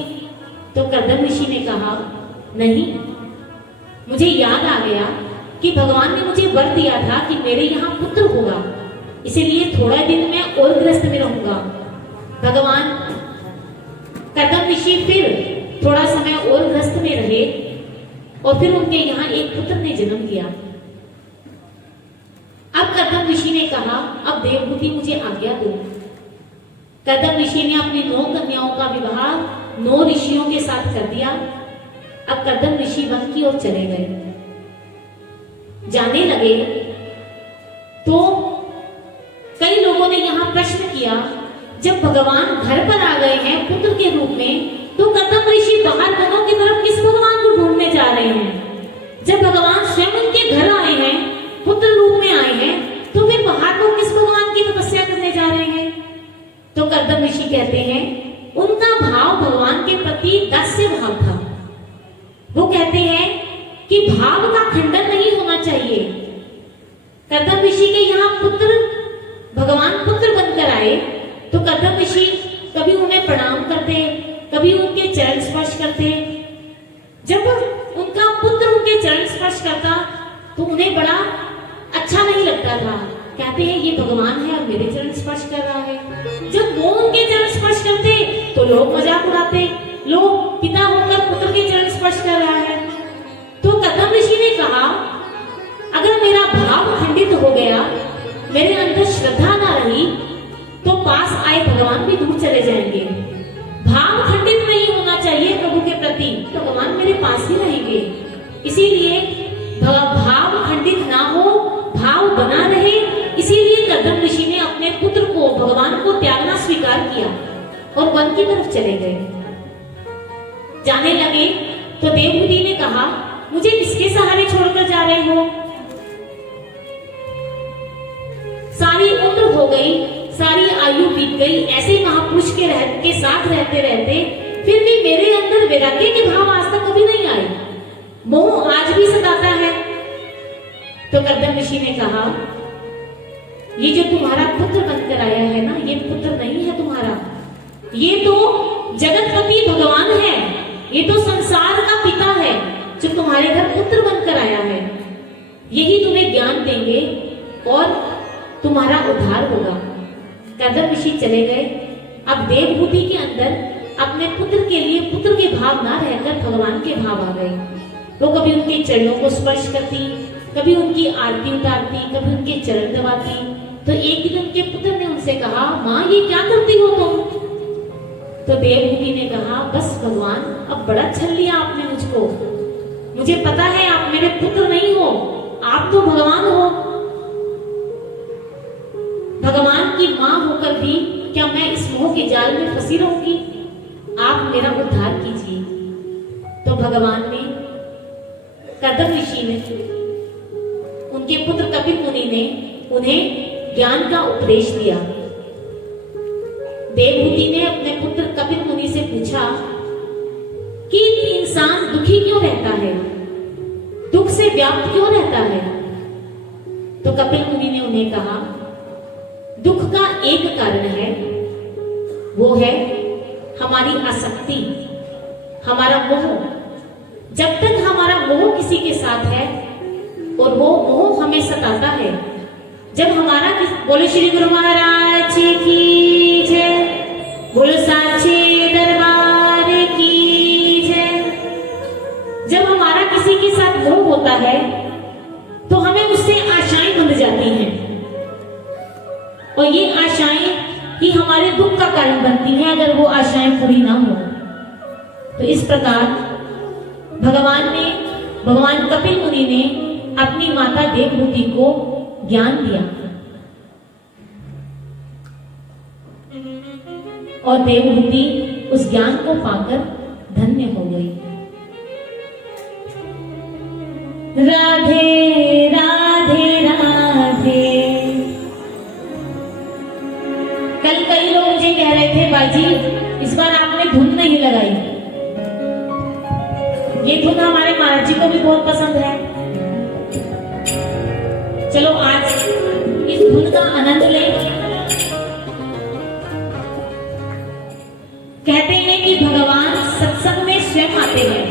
तो कर्दम ऋषि ने कहा, नहीं, मुझे याद आ गया कि भगवान ने मुझे वर दिया था कि मेरे यहाँ पुत्र होगा, इसीलिए थोड़ा दिन मैं और ग्रस्त में रहूंगा। भगवान कर्दम ऋषि फिर थोड़ा समय और ग्रस्त में रहे और फिर उनके यहाँ एक पुत्र ने जन्म दिया। अब कर्दम ऋषि ने कहा, अब देवहूति मुझे आज्ञा दो। कर्दम ऋषि ने अपनी 9 कन्याओं का विवाह 9 ऋषियों के साथ कर दिया। अब कर्दम ऋषि वन की ओर चले गए। जाने लगे तो कई लोगों ने यहाँ प्रश्न किया, जब भगवान घर पर आ गए हैं पुत्र के रूप में, तो कर्दम ऋषि बाहर वनों की तरफ किस भगवान को ढूंढने जा रहे हैं? जब भगवान स्वयं उनके घर आए हैं, पुत्र रूप में आए हैं, तो फिर बाहर को किस भगवान की तपस्या करने जा रहे हैं? तो कर्दम ऋषि कहते हैं, उनका भाव भगवान के प्रति दास्य भाव था। वो कहते हैं कि भाव का खंडन नहीं होना चाहिए। कर्दम ऋषि के यहाँ पुत्र, भगवान पुत्र बनकर आए, तो कर्दम ऋषि कभी उन्हें प्रणाम करते, कभी उनके चरण स्पर्श करते। जब उनका पुत्र उनके चरण स्पर्श करता तो उन्हें बड़ा अच्छा नहीं लगता था। कहते हैं ये भगवान है और मेरे चरण स्पर्श कर रहा है। जब वो उनके चरण स्पर्श करते तो लोग मजाक उड़ाते, लोग पिता होकर पुत्र के चरण स्पर्श कर रहा है। तो कर्दम ऋषि ने कहा, अगर मेरा भाव खंडित हो गया, मेरे अंदर श्रद्धा ना रही, तो पास आए भगवान भी दूर चले जाएंगे। भाव खंडित नहीं होना चाहिए प्रभु के प्रति, तो भगवान मेरे पास ही रहेंगे। इसीलिए भाव खंडित ना हो, भाव बना रहे, इसीलिए कर्दम ऋषि ने अपने पुत्र को, भगवान को त्यागना स्वीकार किया और वन की तरफ चले गए। जाने लगे तो देवहूति ने कहा, मुझे किसके सहारे छोड़कर जा रहे हो? सारी उम्र हो गई, सारी आयु बीत गई, ऐसे महापुरुष के साथ रहते रहते फिर भी मेरे अंदर वैराग्य के भाव आज तक कभी नहीं आए। मोह आज भी सताता है। तो कर्दम ऋषि ने कहा, ये जो तुम्हारा पुत्र बनकर आया है ना, ये पुत्र नहीं है तुम्हारा, ये तो जगतपति भगवान है, ये तो संसार का पिता है जो तुम्हारे घर पुत्र बनकर आया है। यही तुम्हें ज्ञान देंगे और तुम्हारा उद्धार होगा। कर्दम ऋषि चले गए। अब देवहूति के अंदर अपने पुत्र के लिए पुत्र के भाव ना रहकर भगवान के भाव आ गए। वो कभी उनके चरणों को स्पर्श करती, कभी उनकी आरती उतारती, कभी उनके चरण दबाती। तो एक दिन उनके पुत्र ने उनसे कहा, माँ ये क्या करती हो तुम? तो देवहूति ने कहा, बस भगवान, अब बड़ा छल लिया आपने मुझको। मुझे पता है आप मेरे पुत्र नहीं हो, आप तो भगवान हो। भगवान की मां होकर भी क्या मैं इस मोह के जाल में फंसी रहूंगी? आप मेरा उद्धार कीजिए। तो भगवान ने, कर्दम ऋषि ने, उनके पुत्र कपिल मुनि ने उन्हें ज्ञान का उपदेश दिया। देवहूति ने अपने पुत्र कपिल मुनि से पूछा कि इंसान दुखी क्यों रहता है, दुख से व्याप्त क्यों रहता है? तो कपिल मुनि ने उन्हें कहा, दुख का एक कारण है, वो है हमारी आसक्ति, हमारा मोह। जब तक हमारा मोह किसी के साथ है और वो मोह हमें सताता है, जब हमारा बोले श्री गुरु महाराज की जय, बोलो साचे दरबार की जय। जब हमारा किसी के साथ मोह होता है तो हमें उससे आशाएं बंध जाती हैं और ये आशाएं ही हमारे दुख का कारण बनती हैं अगर वो आशाएं पूरी ना हो। तो इस प्रकार भगवान कपिल मुनि ने अपनी माता देवहूति को ज्ञान दिया और देवहूति उस ज्ञान को पाकर धन्य हो गई। राधे राधे राधे। कल कई लोग मुझे कह रहे थे, भाई जी इस बार आपने धुन नहीं लगाई। ये धुन हमारे महाराज जी को भी बहुत पसंद है। चलो आज इस धुन का आनंद लें। कहते हैं कि भगवान सत्संग में स्वयं आते हैं।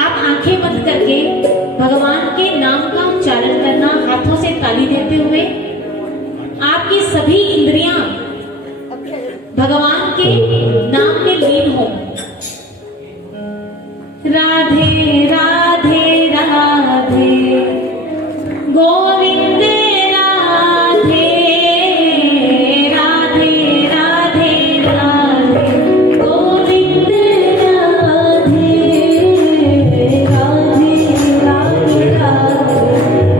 आप आंखें बंद करके भगवान के नाम का उच्चारण करना, हाथों से ताली देते हुए आपकी सभी इंद्रियां भगवान के नाम में लीन हो। राधे राधे राधे गोविंद राधे राधे राधे राधे गोविंद राधे राधे राधे राधे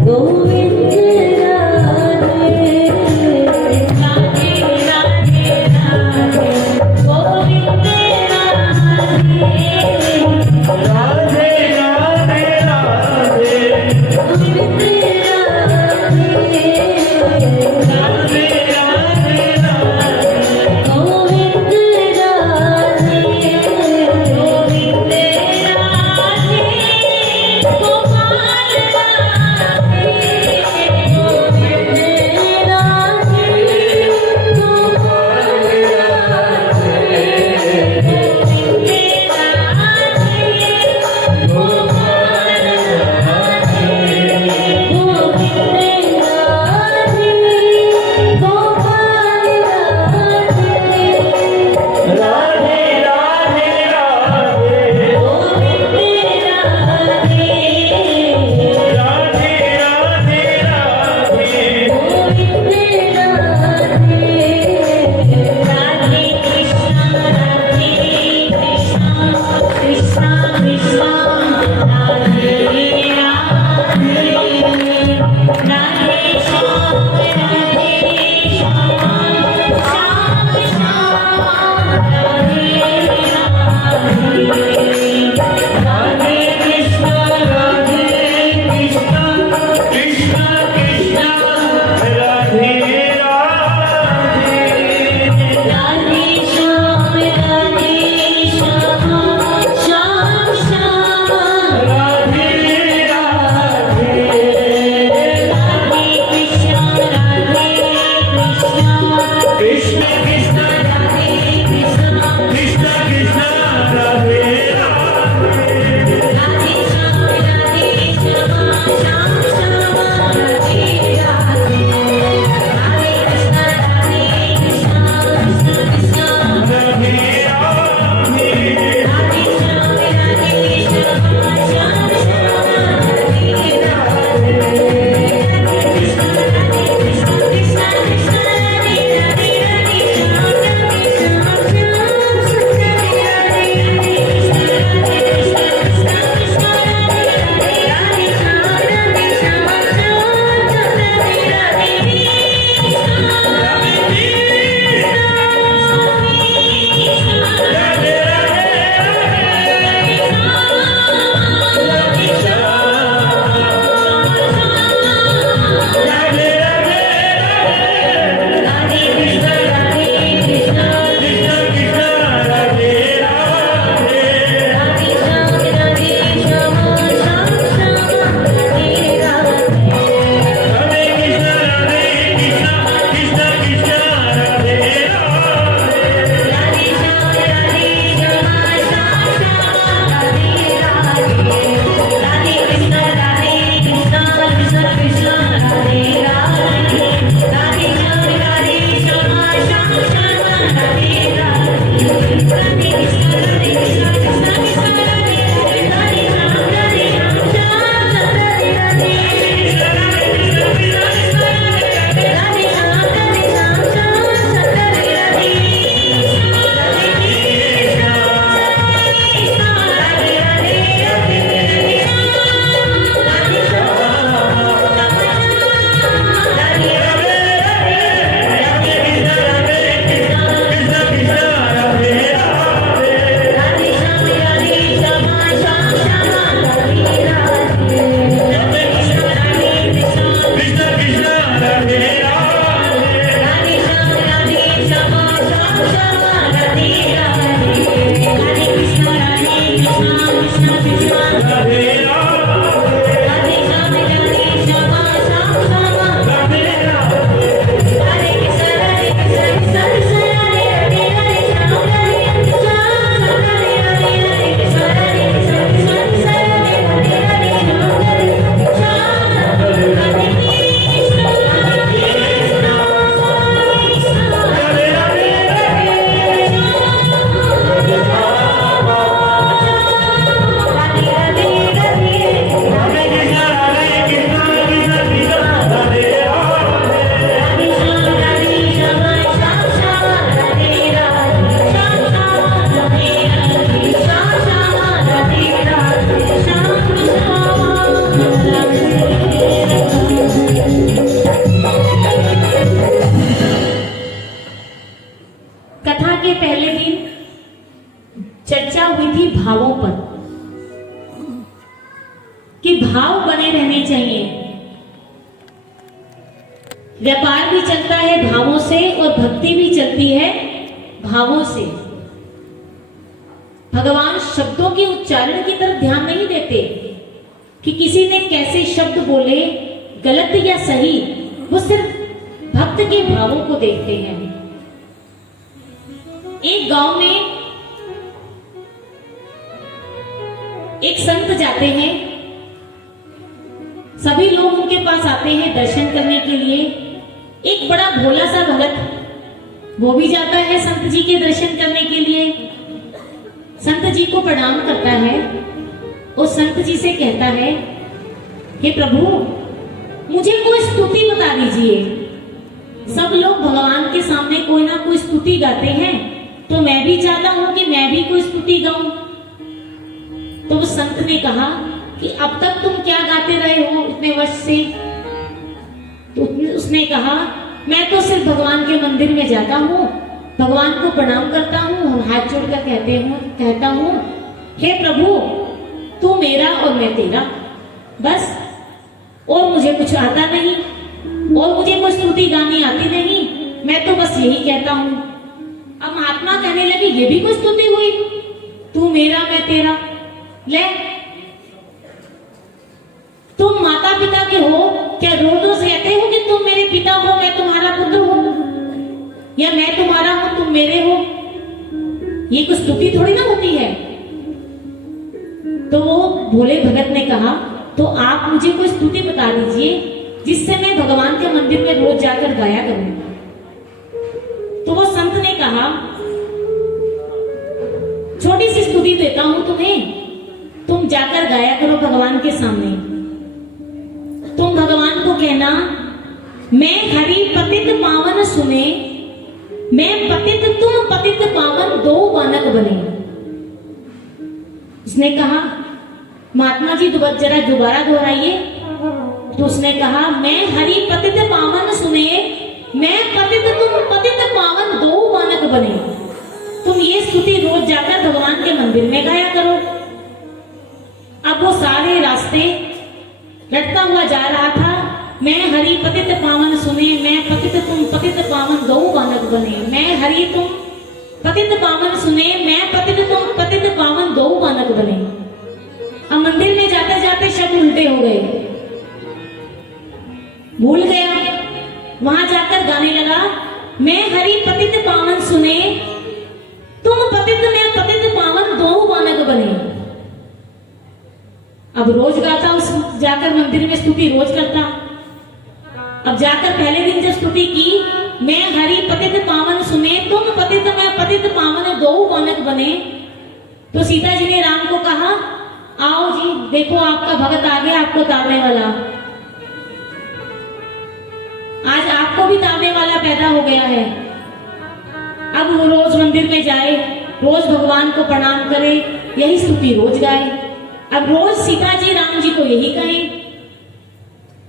गोविंद राधे राधे राधे राधे गोविंद राधे के पहले दिन चर्चा हुई थी भावों पर कि भाव बने रहने चाहिए। व्यापार भी चलता है भावों से और भक्ति भी चलती है भावों से। भगवान शब्दों के उच्चारण की तरफ ध्यान नहीं देते कि किसी ने कैसे शब्द बोले, गलत या सही, वो सिर्फ भक्त के भावों को देखते हैं। एक गांव में एक संत जाते हैं, सभी लोग उनके पास आते हैं दर्शन करने के लिए। एक बड़ा भोला सा भगत वो भी जाता है संत जी के दर्शन करने के लिए। संत जी को प्रणाम करता है और संत जी से कहता है, हे प्रभु, मुझे कोई स्तुति बता दीजिए। सब लोग भगवान के सामने कोई ना कोई स्तुति गाते हैं, तो मैं भी चाहता हूं कि मैं भी कोई स्तुति गाऊं। तो उस संत ने कहा कि अब तक तुम क्या गाते रहे हो इतने वर्ष से? तो उसने कहा, मैं तो सिर्फ भगवान के मंदिर में जाता हूँ, भगवान को प्रणाम करता हूँ और हाथ जोड़कर कहता हूँ, हे प्रभु, तू मेरा और मैं तेरा, बस। और मुझे कुछ आता नहीं और मुझे कोई स्तुति गानी आती नहीं, मैं तो बस यही कहता हूँ। अब महात्मा कहने लगे, ये भी कोई स्तुति हुई? तू मेरा मैं तेरा, ले तुम माता पिता के हो, क्या रोज रोज कहते हो कि तुम मेरे पिता हो, मैं तुम्हारा पुत्र हूं, या मैं तुम्हारा हूं, तुम मेरे हो? ये कुछ स्तुति थोड़ी ना होती है। तो वो भोले भगत ने कहा, तो आप मुझे कोई स्तुति बता दीजिए जिससे मैं भगवान के मंदिर में रोज जाकर गाया करूं। तो वो संत ने कहा, छोटी सी स्तुति देता हूं तुम्हें, तुम जाकर गाया करो भगवान के सामने। तुम भगवान को कहना, मैं हरि पतित पावन सुने, मैं पतित तुम पतित पावन, दो बालक बने। उसने कहा, महात्मा जी जरा दोबारा दोहराइए। तो उसने कहा, मैं हरि पतित पावन सुने, मैं पतित तुम पतित पावन, दो बालक बने। तुम ये स्तुति रोज जाकर भगवान के मंदिर में गाया करो। अब वो सारे रास्ते लटता हुआ जा रहा था, मैं हरि पतित पावन सुने, मैं पतित तुम पतित पावन, दो बालक बने। मैं हरि तुम पतित पावन सुने, मैं पतित तुम पतित पावन, दो बालक बने। अब मंदिर में जाते जाते शब्द उल्टे हो गए, भूल गया। वहां जाकर गाने लगा, मैं हरि पतित पावन सुने, तुम पतित मैं पतित पावन, दो बालक बने। अब रोज गाता, उस जाकर मंदिर में स्तुति रोज करता। अब जाकर पहले दिन जब स्तुति की, मैं हरि पतित पावन सुने, तुम पतित मैं पतित पावन, दो बालक बने, तो सीता जी ने राम को कहा, आओ जी, देखो आपका भगत आ गया, आपको तारने वाला। आज आपको भी तारने वाला पैदा हो गया है। अब वो रोज मंदिर में जाए, रोज भगवान को प्रणाम करे, यही स्तुति रोज गाए। अब रोज सीता जी राम जी को यही कहें।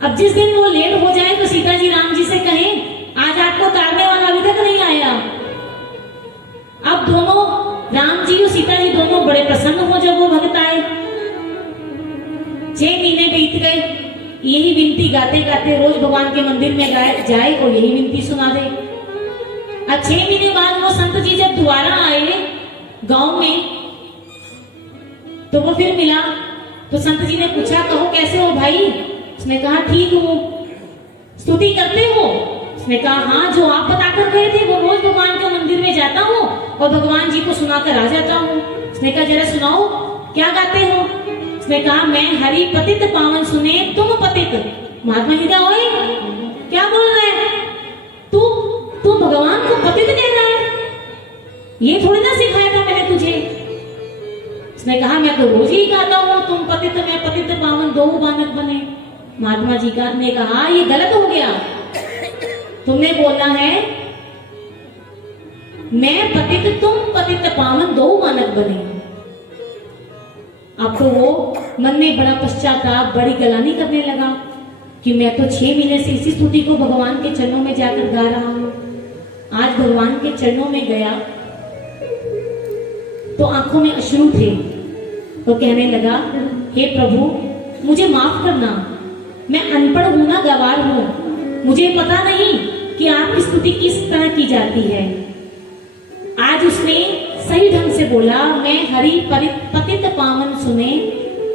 अब जिस दिन वो लेट हो जाए तो सीता जी राम जी से कहें, आज आपको तारने वाला अभी तक नहीं आया। अब दोनों राम जी और सीता जी दोनों बड़े प्रसन्न हो जब वो भगत आए। 6 महीने बीत गए, यही विनती गाते गाते रोज भगवान के मंदिर में जाए और यही विनती सुना दे। अब 6 महीने बाद वो संत जी जब दोबारा आए गांव में, तो वो फिर मिला। तो संत जी ने पूछा, कहो कैसे हो भाई? उसने कहा, ठीक हूं। स्तुति करते हो? उसने कहा, हाँ, जो आप बताकर गए थे वो रोज भगवान के मंदिर में जाता हूँ और भगवान जी को सुनाकर आ जाता हूँ। उसने कहा, जरा सुनाओ, क्या गाते हो? उसने कहा, मैं हरि पतित पावन सुने, तुम पतित। महात्मा जी का, ओए क्या बोल रहे हैं तू भगवान को पतित कह रहा है? ये थोड़ी ना सिखाया था मैंने तुझे। उसने कहा, मैं तो रोज ही गाता हूँ, तुम पतित मैं पतित पावन, दो बालक बने। महात्मा जी ने कहा, ये गलत हो गया। तुमने बोलना है, मैं पतित तुम पतित पावन, दो बालक बने। अब तो वो मन में बड़ा पश्चाताप, बड़ी गलानी करने लगा कि मैं तो 6 महीने से इसी स्तुति को भगवान के चरणों में जाकर गा रहा हूं। आज भगवान के चरणों में गया तो आंखों में अश्रु थे। वो कहने लगा, हे प्रभु मुझे माफ करना, मैं अनपढ़ हूं ना, गवार हूं, मुझे पता नहीं कि आपकी स्तुति किस तरह की जाती है। आज उसने सही ढंग से बोला, मैं हरि पतित पावन सुने,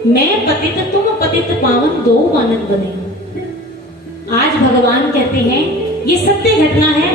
मैं पतित तुम पतित पावन दो मानक बने। आज भगवान कहते हैं, ये सत्य घटना है,